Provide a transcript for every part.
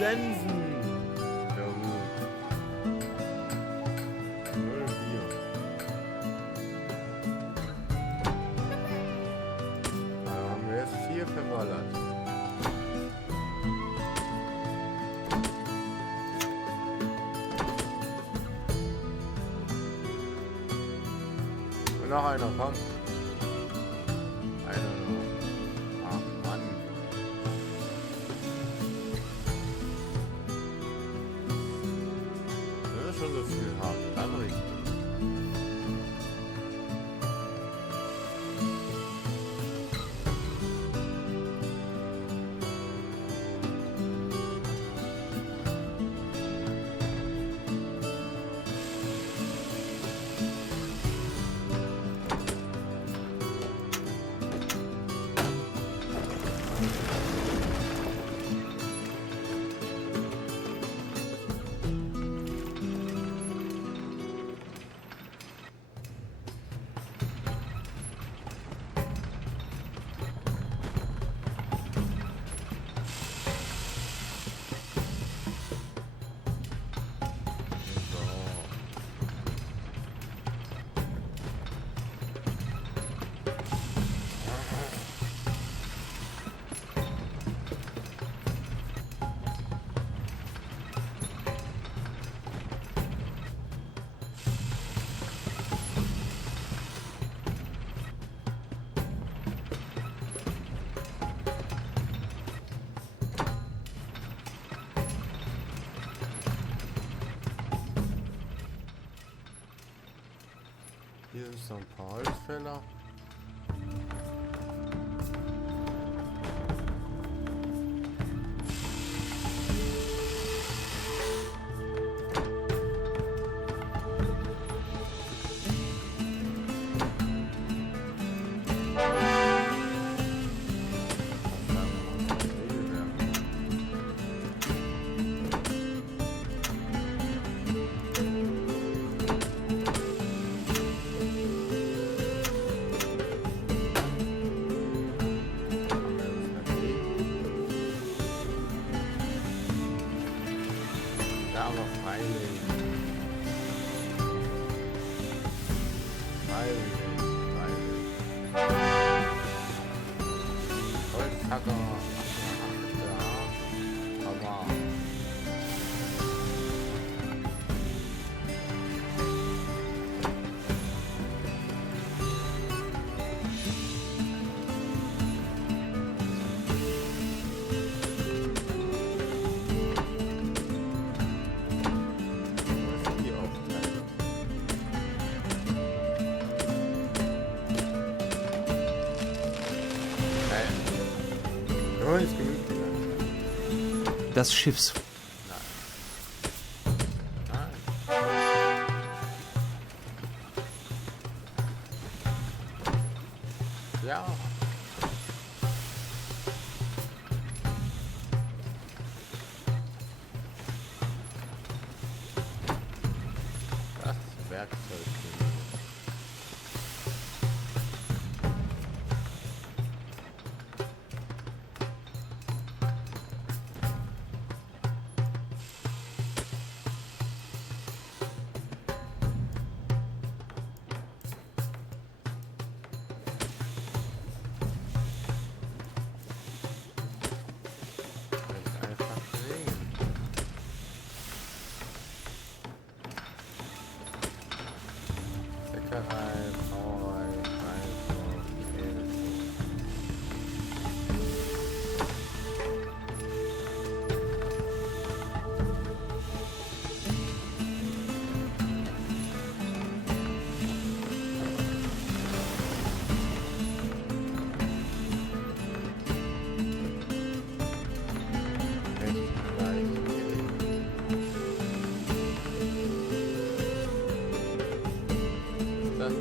Sensen. Ja gut. 0,4. Da haben wir jetzt 4 verballert. Und noch einer, komm. Einer noch. Ach Mann. Wenn wir schon so viel haben, dann richtig. Hier ist noch ein paar Holzfäller. Aber freilich. Holzhacker. Ja. Aber. Ist genug, Das Schiffs. Ja. Das Werkzeug. Bäckerei, Brauerei, Kreisbau, Edelstahl. Das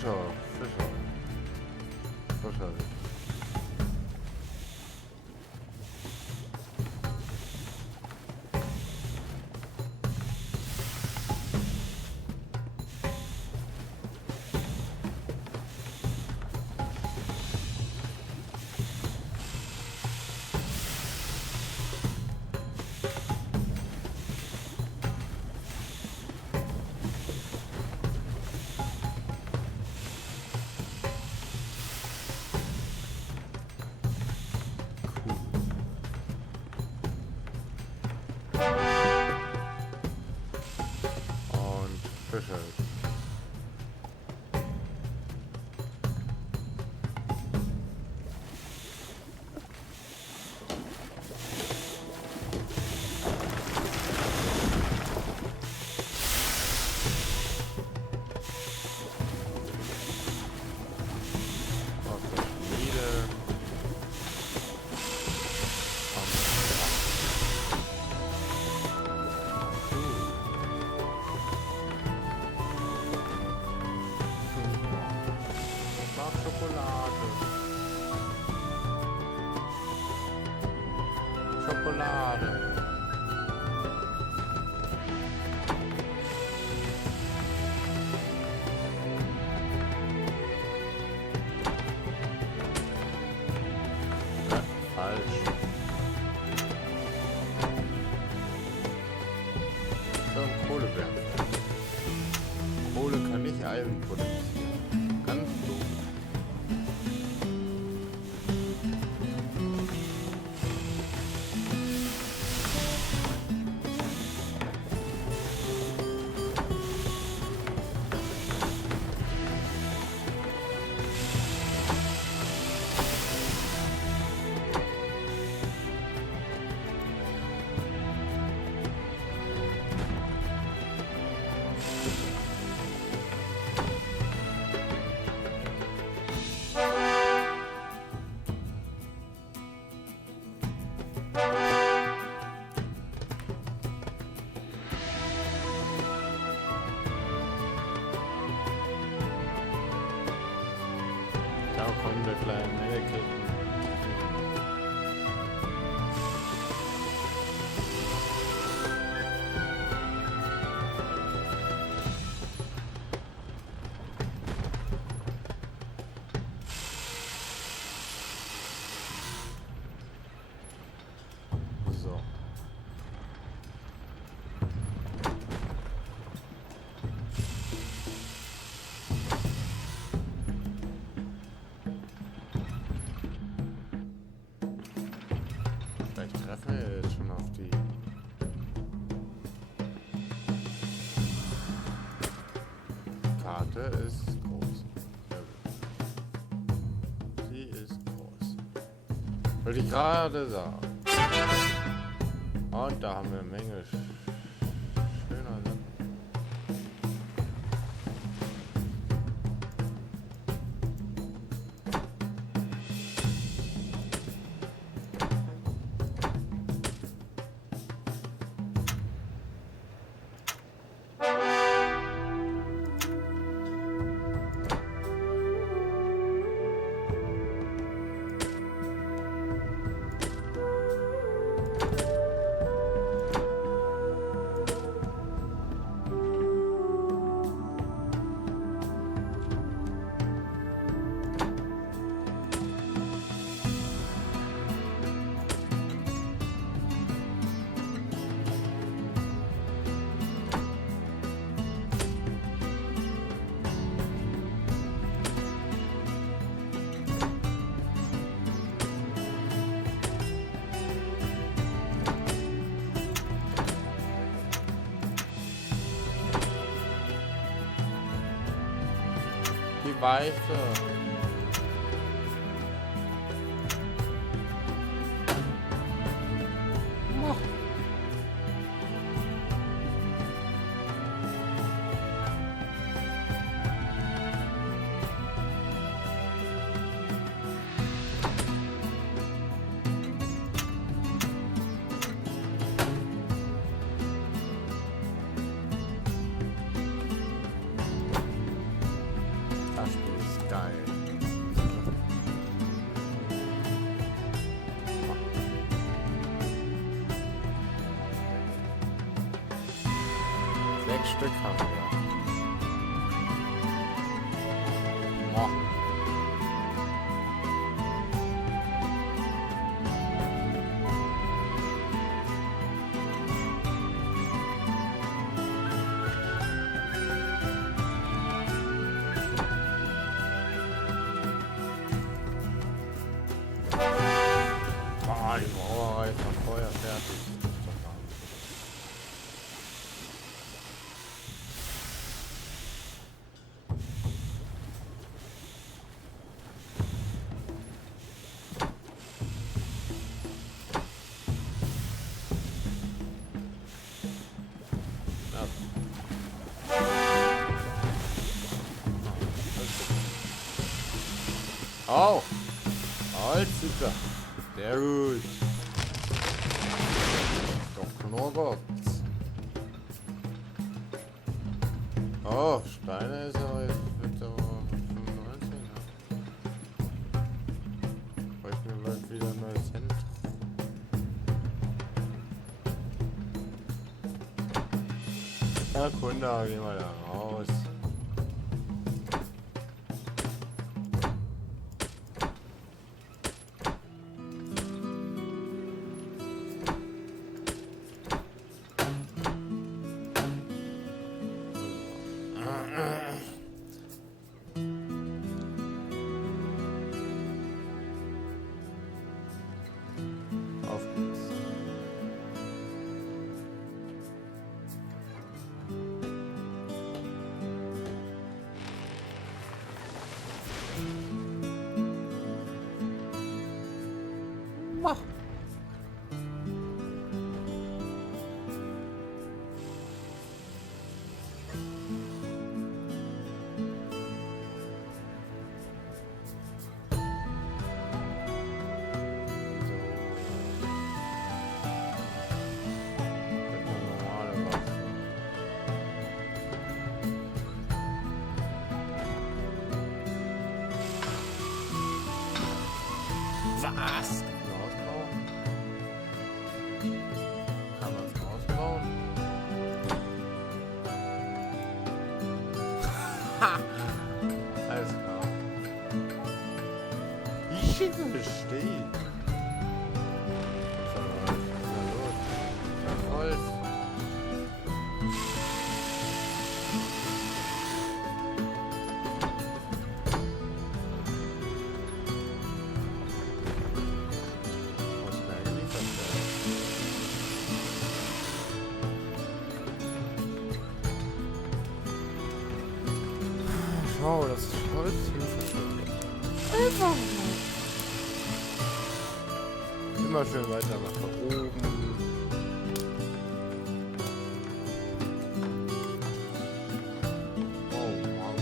Fischer. Fischer. Fische. Aus der Schmiede. Schokolade. Ja, falsch. So ein Kohlewerk. Kohle kann nicht Eisen produzieren. Ganz doof. Da kommt der kleine Melkitten. So. Vielleicht treffen wir jetzt schon auf die. Karte ist groß. Sehr gut. Sie ist groß. Wollte ich gerade sagen. Und da haben wir eine Menge schöner Sachen. Die weiße. 6 Stück haben wir. Boah. Die Brauerei ist noch vorher fertig. Das ist doch Wahnsinn. Ja. Oh! Halt, super! Sehr gut! Doch Knorbert! Oh, Steine ist aber jetzt wird aber 95, ne? Bräuchten wir bald wieder ein neues Hemd. Ja, Kunde, gehen wir da raus. Auf geht's. Mach. Was? Ausbauen? Kann man es ausbauen? Ha! Alles klar. Die Schiffe stehen. Was ist da los? Das Holz. Schau, das Holz einfach immer schön weiter nach oben. Oh wow.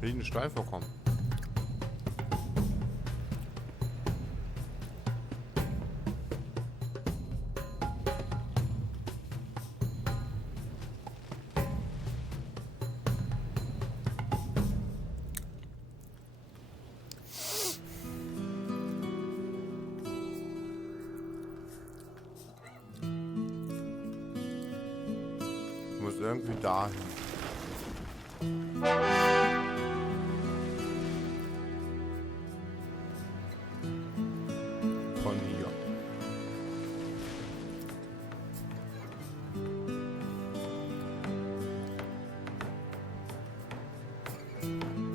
Fliegende Stein vorkommen. Ich muss irgendwie dahin. Von hier.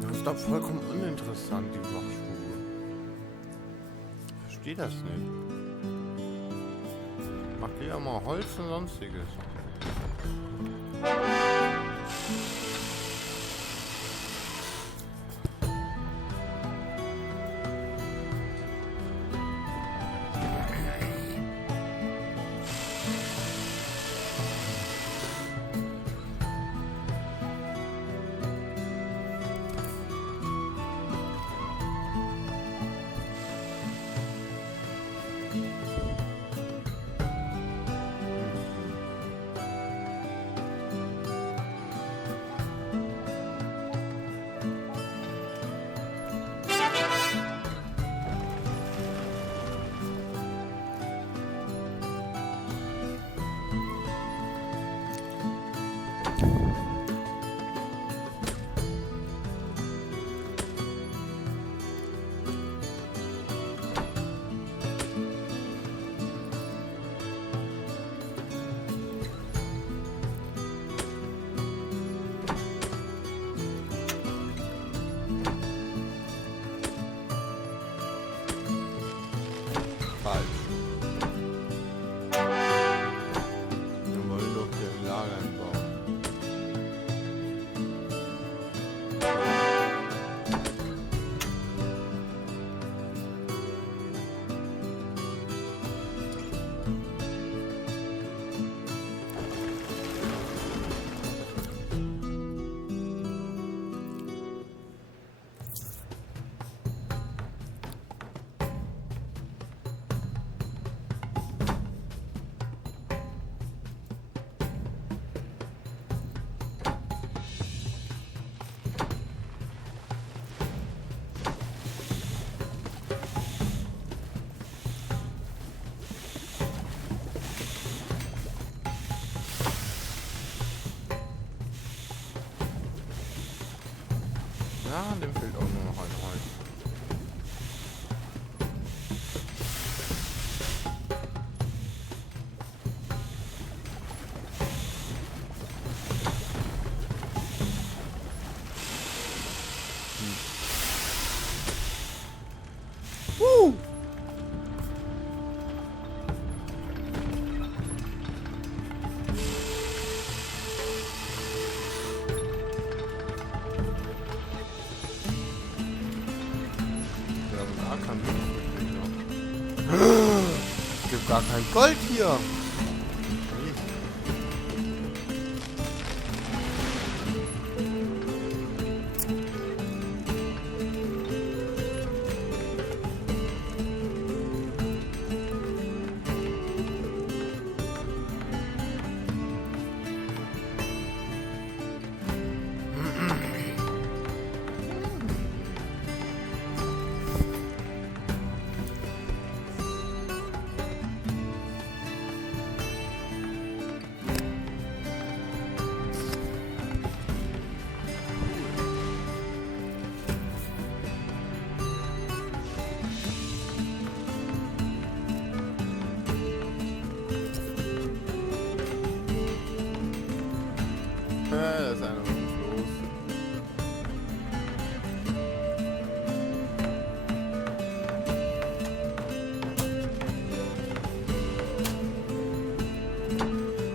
Das ist doch vollkommen uninteressant, die Blockschuhe. Ich verstehe das nicht. Mach dir ja mal Holz und sonstiges. Falsch. Wir wollen doch hier ein Lager bauen. Ja, dem fehlt auch nur noch ein Holz. Es gibt gar kein Gold hier. Da ist einer mit dem Floß.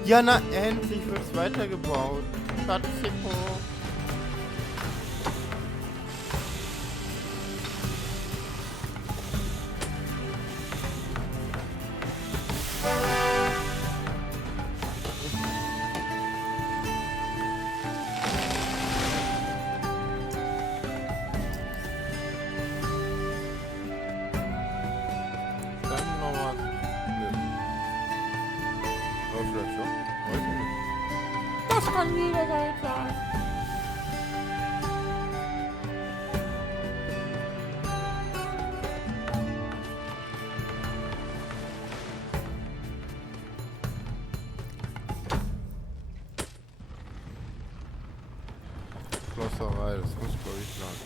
Ja, na endlich wird's weitergebaut. Schatzipo. Dann noch was. Nö. Aber vielleicht schon. Weiß ich nicht. Das kann jederzeit sein. Schlosserei, das muss glaube ich lang.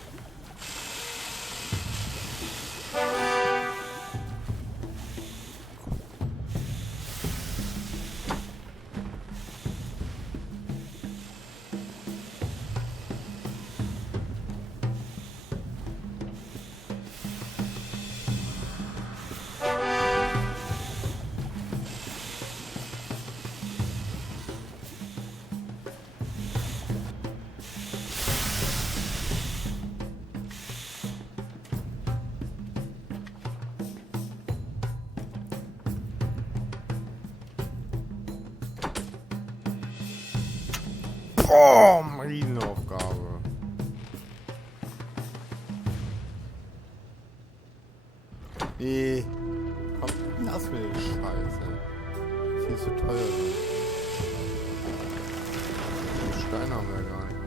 Boom! Riesenaufgabe. Nee. Komm, lass mir den Scheiße. Viel zu teuer. Den Stein haben wir gar nicht mal.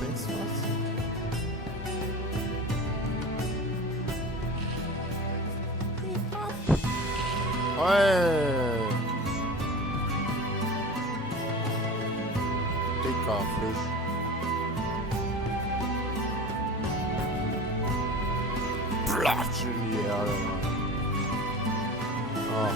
Denkst du was? Hey! Dicker Fisch. Platsch in die Erde, Mann. Oh.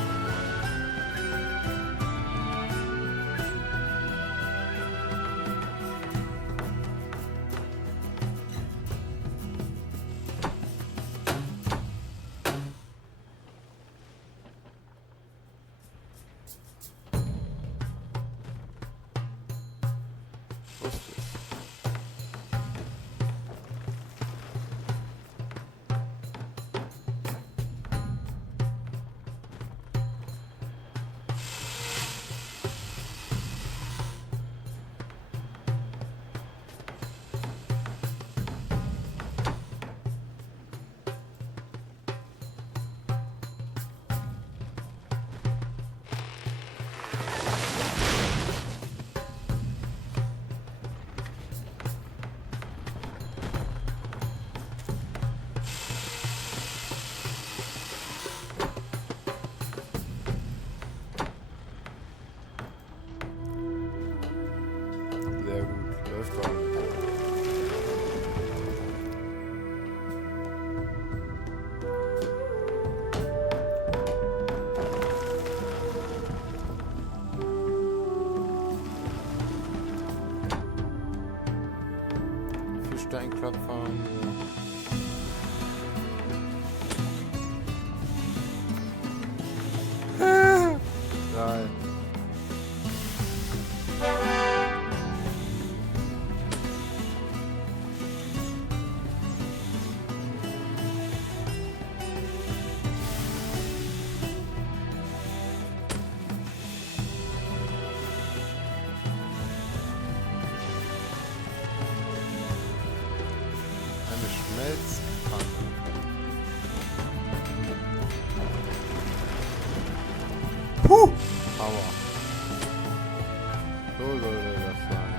Sehr gut, läuft doch. Wie viel Steinklopfer haben wir? Drei. Eine Schmelzpfanne. Puh! Aua. So sollte das sein.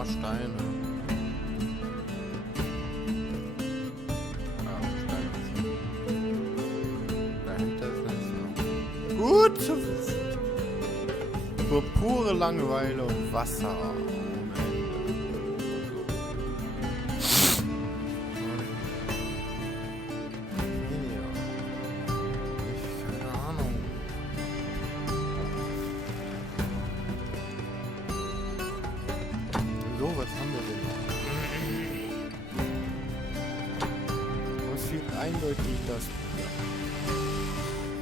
paar Steine. Ah, Steine ist dahinter ist nichts mehr. Gut zu wissen. Für pure Langeweile und Wasser ohne Ende. Keine Ahnung. So, was haben wir denn noch? Was fehlt eindeutig das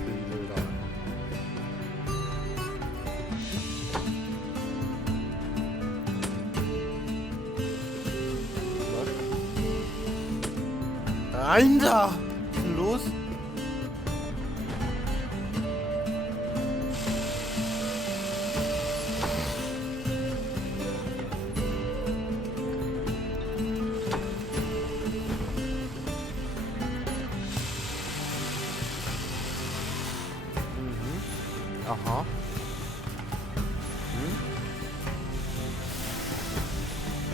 für die Bilder. Was? Rein da! Was ist denn los? Aha.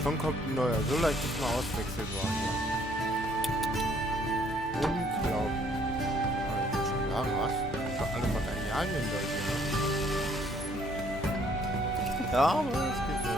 Schon kommt ein neuer. So leicht ist mal auswechselbar hier. Unglaublich. Aber ich will schon sagen, was? Für alle Materialien da hier. Ja, aber es geht ja.